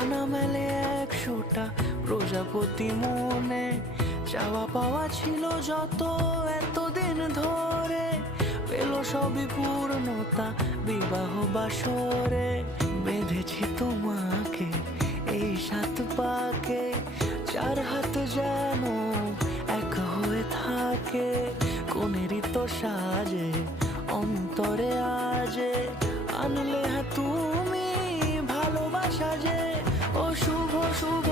ডানা মেলে 100টা প্রজাপতি মনে, চাওয়া পাওয়া ছিল যত এতদিন ধরে, পেল সবই পূর্ণতা বিবাহ বাসরে। বেঁধেছি তোমাকে এই 7 পাকে, 4 হাত যেন এক হয়ে থাকে, কোনেরই তো সাজে অন্তরে আজে আনলে হ্যাঁ তুমি ভালোবাসা যে। ও শুভ শুভ